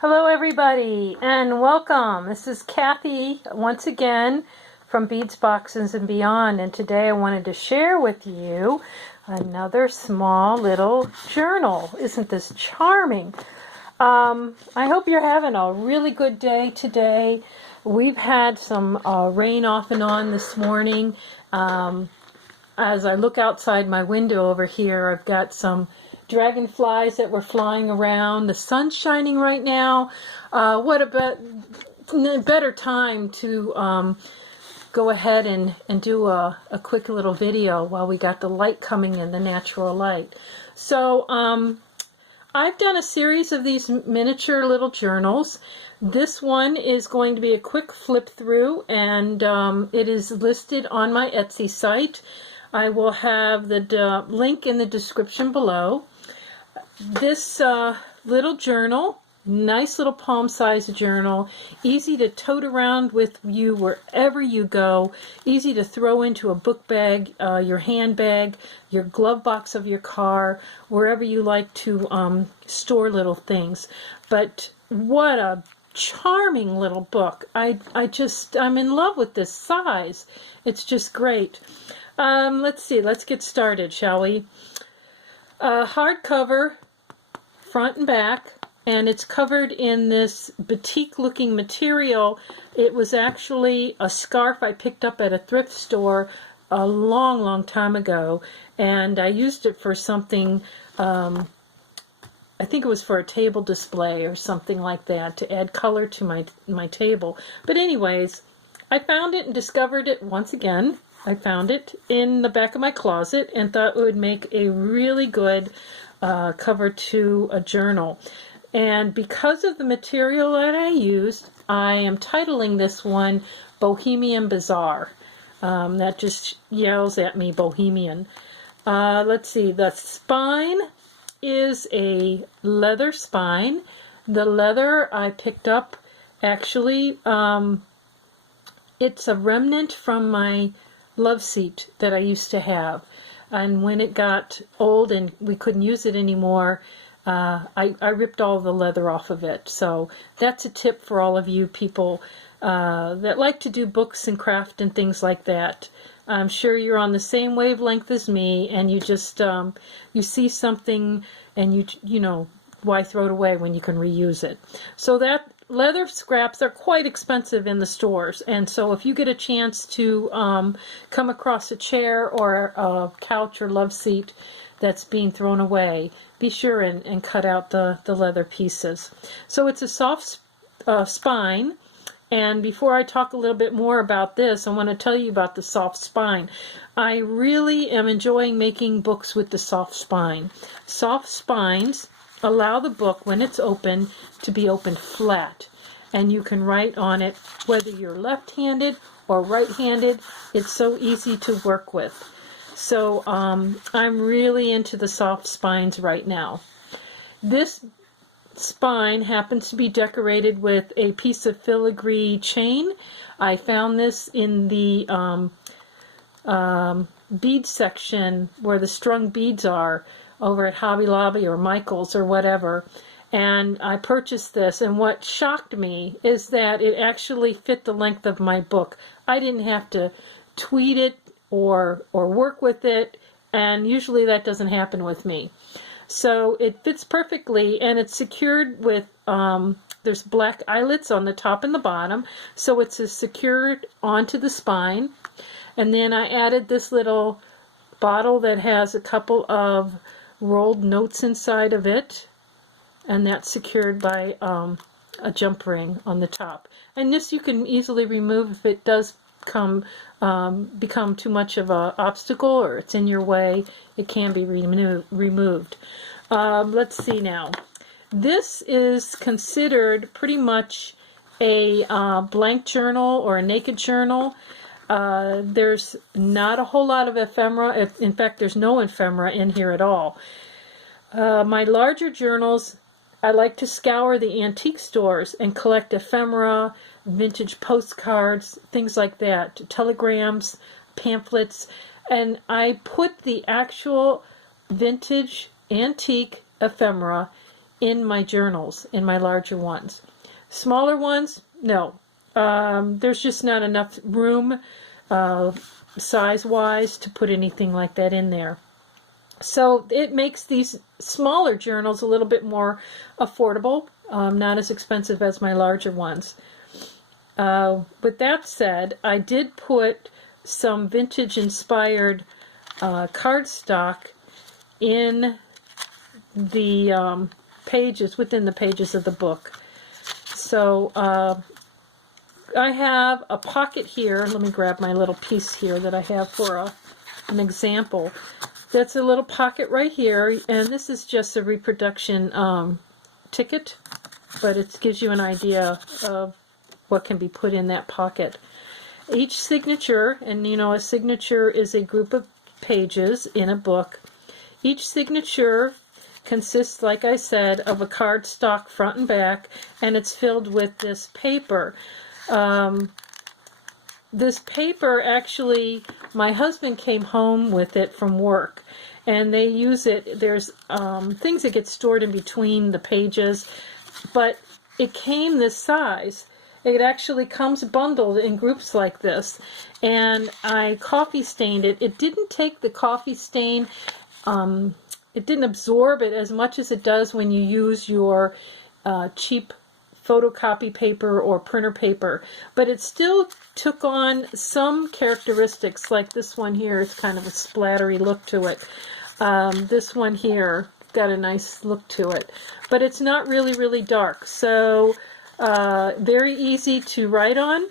Hello everybody and welcome. This is Kathy once again from Beads, Boxes and Beyond, and today I wanted to share with you another small little journal. Isn't this charming? I hope you're having a really good day today. We've had some rain off and on this morning. As I look outside my window over here, I've got some dragonflies that were flying around. The sun's shining right now. What a better time to go ahead and do a quick little video while we got the light coming in, the natural light. So I've done a series of these miniature little journals. This one is going to be a quick flip through, and it is listed on my Etsy site. I will have the link in the description below. This little journal, nice little palm-sized journal, easy to tote around with you wherever you go, easy to throw into a book bag, your handbag, your glove box of your car, wherever you like to store little things. But what a charming little book. I'm in love with this size. It's just great. Let's see, let's get started, shall we? Hardcover, front and back, and it's covered in this batik looking material. It was actually a scarf I picked up at a thrift store a long time ago, and I used it for something, I think it was for a table display or something like that, to add color to my table. But anyways, I found it and discovered it once again. I found it in the back of my closet and thought it would make a really good cover to a journal. And because of the material that I used, I am titling this one Bohemian Bazaar. That just yells at me, Bohemian. Let's see, the spine is a leather spine. The leather I picked up, actually, it's a remnant from my love seat that I used to have. And when it got old and we couldn't use it anymore, I ripped all the leather off of it. So that's a tip for all of you people that like to do books and craft and things like that. I'm sure you're on the same wavelength as me, and you just you see something and you know, why throw it away when you can reuse it? So that leather scraps are quite expensive in the stores, and so if you get a chance to come across a chair or a couch or love seat that's being thrown away, be sure and cut out the leather pieces. So it's a soft spine, and before I talk a little bit more about this, I want to tell you about the soft spine. I really am enjoying making books with the soft spine. Soft spines allow the book, when it's open, to be opened flat, and you can write on it whether you're left-handed or right-handed. It's so easy to work with. So I'm really into the soft spines right now. This spine happens to be decorated with a piece of filigree chain. I found this in the bead section where the strung beads are, over at Hobby Lobby or Michael's or whatever, and I purchased this, and what shocked me is that it actually fit the length of my book. I didn't have to tweed it or work with it, and usually that doesn't happen with me. So it fits perfectly, and it's secured with there's black eyelets on the top and the bottom, so it's secured onto the spine. And then I added this little bottle that has a couple of rolled notes inside of it, and that's secured by a jump ring on the top. And this you can easily remove if it does become too much of an obstacle or it's in your way. It can be removed. Let's see now. This is considered pretty much a blank journal or a naked journal. There's not a whole lot of ephemera. In fact, there's no ephemera in here at all. My larger journals, I like to scour the antique stores and collect ephemera, vintage postcards, things like that, telegrams, pamphlets, and I put the actual vintage antique ephemera in my journals, in my larger ones. Smaller ones, no. There's just not enough room size-wise to put anything like that in there. So it makes these smaller journals a little bit more affordable, not as expensive as my larger ones. With that said, I did put some vintage-inspired cardstock in the pages, within the pages of the book. So I have a pocket here. Let me grab my little piece here that I have for an example. That's a little pocket right here, and this is just a reproduction ticket, but it gives you an idea of what can be put in that pocket. Each signature, and you know, a signature is a group of pages in a book. Each signature consists, like I said, of a cardstock front and back, and it's filled with this paper. This paper, actually, my husband came home with it from work, and they use it. There's things that get stored in between the pages, but it came this size. It actually comes bundled in groups like this, and I coffee stained it. It didn't take the coffee stain, it didn't absorb it as much as it does when you use your cheap photocopy paper or printer paper, but it still took on some characteristics, like this one here. It's kind of a splattery look to it. This one here got a nice look to it, but it's not really dark. So very easy to write on,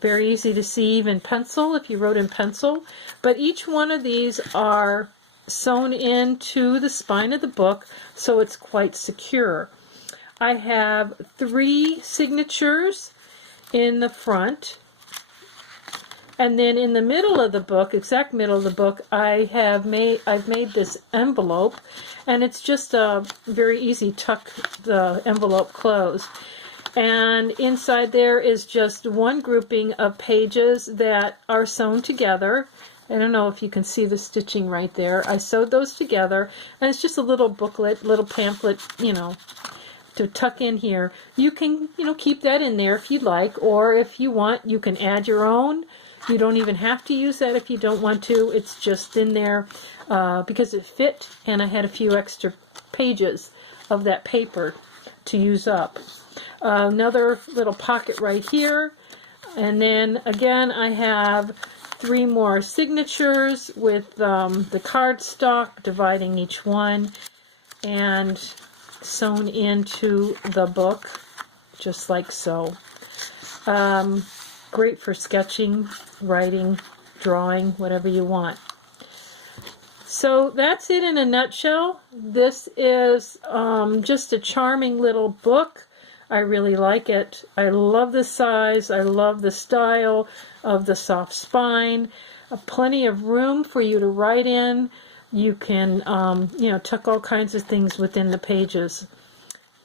very easy to see even pencil if you wrote in pencil. But each one of these are sewn into the spine of the book, so it's quite secure. I have 3 signatures in the front, and then in the middle of the book, exact middle of the book, I've made this envelope, and it's just a very easy tuck the envelope closed. And inside there is just one grouping of pages that are sewn together. I don't know if you can see the stitching right there. I sewed those together, and it's just a little booklet, little pamphlet, you know, to tuck in here. You can, you know, keep that in there if you'd like, or if you want, you can add your own. You don't even have to use that if you don't want to. It's just in there because it fit, and I had a few extra pages of that paper to use up. Another little pocket right here, and then again I have 3 more signatures with the cardstock dividing each one and sewn into the book just like so. Great for sketching, writing, drawing, whatever you want. So that's it in a nutshell. This is just a charming little book. I really like it. I love the size. I love the style of the soft spine. Plenty of room for you to write in. You can, you know, tuck all kinds of things within the pages.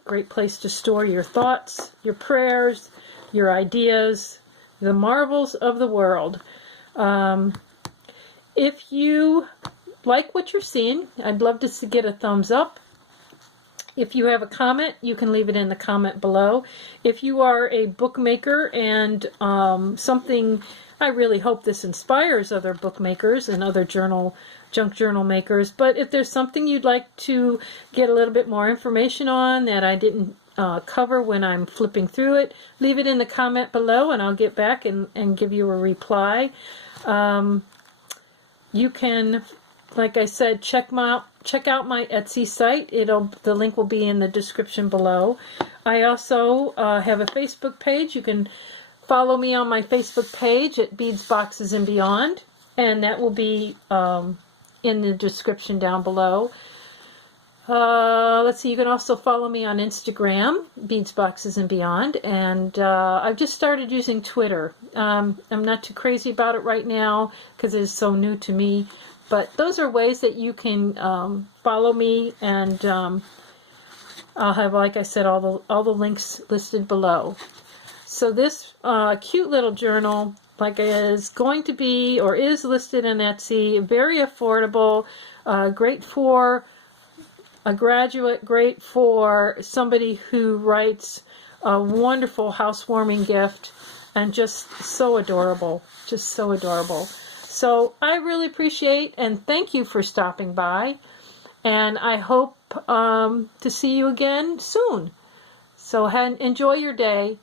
Great place to store your thoughts, your prayers, your ideas, the marvels of the world. If you like what you're seeing, I'd love to get a thumbs up. If you have a comment, you can leave it in the comment below. If you are a bookmaker and something, I really hope this inspires other bookmakers and other junk journal makers, but if there's something you'd like to get a little bit more information on that I didn't cover when I'm flipping through it, leave it in the comment below and I'll get back and give you a reply. You can, like I said, check out my Etsy site. The link will be in the description below. I also have a Facebook page. You can follow me on my Facebook page at Beads, Boxes, and Beyond, and that will be in the description down below. Let's see, you can also follow me on Instagram, Beads, Boxes, and Beyond, and I've just started using Twitter. I'm not too crazy about it right now because it is so new to me, but those are ways that you can follow me, and I'll have, like I said, all the links listed below. So this cute little journal, like is going to be or is listed in Etsy, very affordable, great for a graduate, great for somebody who writes a wonderful housewarming gift, and just so adorable, just so adorable. So I really appreciate and thank you for stopping by, and I hope to see you again soon. So enjoy your day,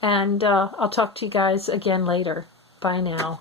and I'll talk to you guys again later. Bye now.